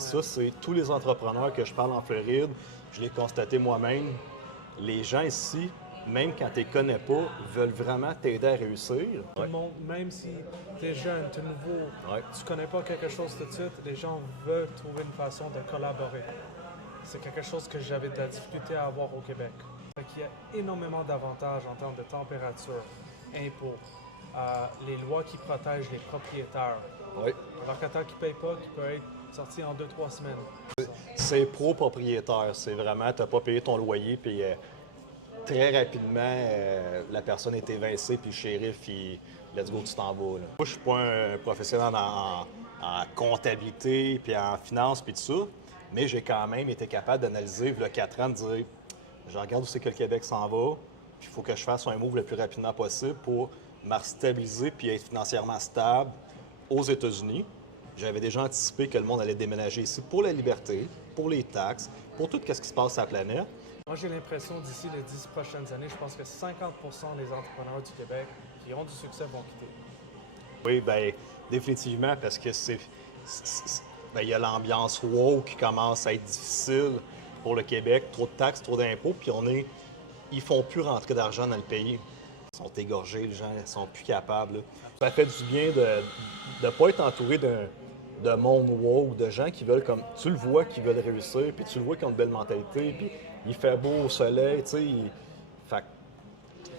Puis ça, c'est tous les entrepreneurs que je parle en Floride, je l'ai constaté moi-même. Les gens ici, même quand tu les connais pas, veulent vraiment t'aider à réussir. Tout le monde, même si tu es jeune, tu es nouveau, Ouais. tu connais pas quelque chose tout de suite, les gens veulent trouver une façon de collaborer. C'est quelque chose que j'avais de la difficulté à avoir au Québec. Il y a énormément d'avantages en termes de température, impôts, les lois qui protègent les propriétaires. Oui. Un locataire qui ne paye pas, qui peut être sorti en 2-3 semaines. C'est pro-propriétaire. C'est vraiment, tu n'as pas payé ton loyer, puis très rapidement, la personne est évincée, puis le shérif, let's go, tu t'en vas. Là. Moi, je suis pas un professionnel en comptabilité, puis en finance, puis tout ça, mais j'ai quand même été capable d'analyser, il y a 4 ans, de dire, je regarde où c'est que le Québec s'en va, puis il faut que je fasse un move le plus rapidement possible pour me stabiliser puis être financièrement stable aux États-Unis. J'avais déjà anticipé que le monde allait déménager ici pour la liberté, pour les taxes, pour tout ce qui se passe sur la planète. Moi, j'ai l'impression d'ici les 10 prochaines années, je pense que 50% des entrepreneurs du Québec qui ont du succès vont quitter. Oui, bien, définitivement, parce que il y a l'ambiance woke qui commence à être difficile pour le Québec. Trop de taxes, trop d'impôts, puis ils font plus rentrer d'argent dans le pays. Ils sont égorgés, les gens, ils sont plus capables. Là. Ça fait du bien de ne pas être entouré de monde woke, de gens qui veulent, comme tu le vois, qui veulent réussir, puis tu le vois qui ont une belle mentalité, puis il fait beau au soleil, tu sais. Fait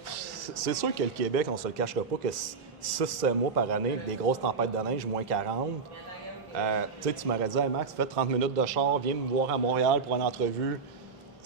c'est sûr que le Québec, on se le cachera pas, que 6-7 mois par année, avec des grosses tempêtes de neige, moins 40, tu sais, tu m'aurais dit, hey Max, fais 30 minutes de char, viens me voir à Montréal pour une entrevue.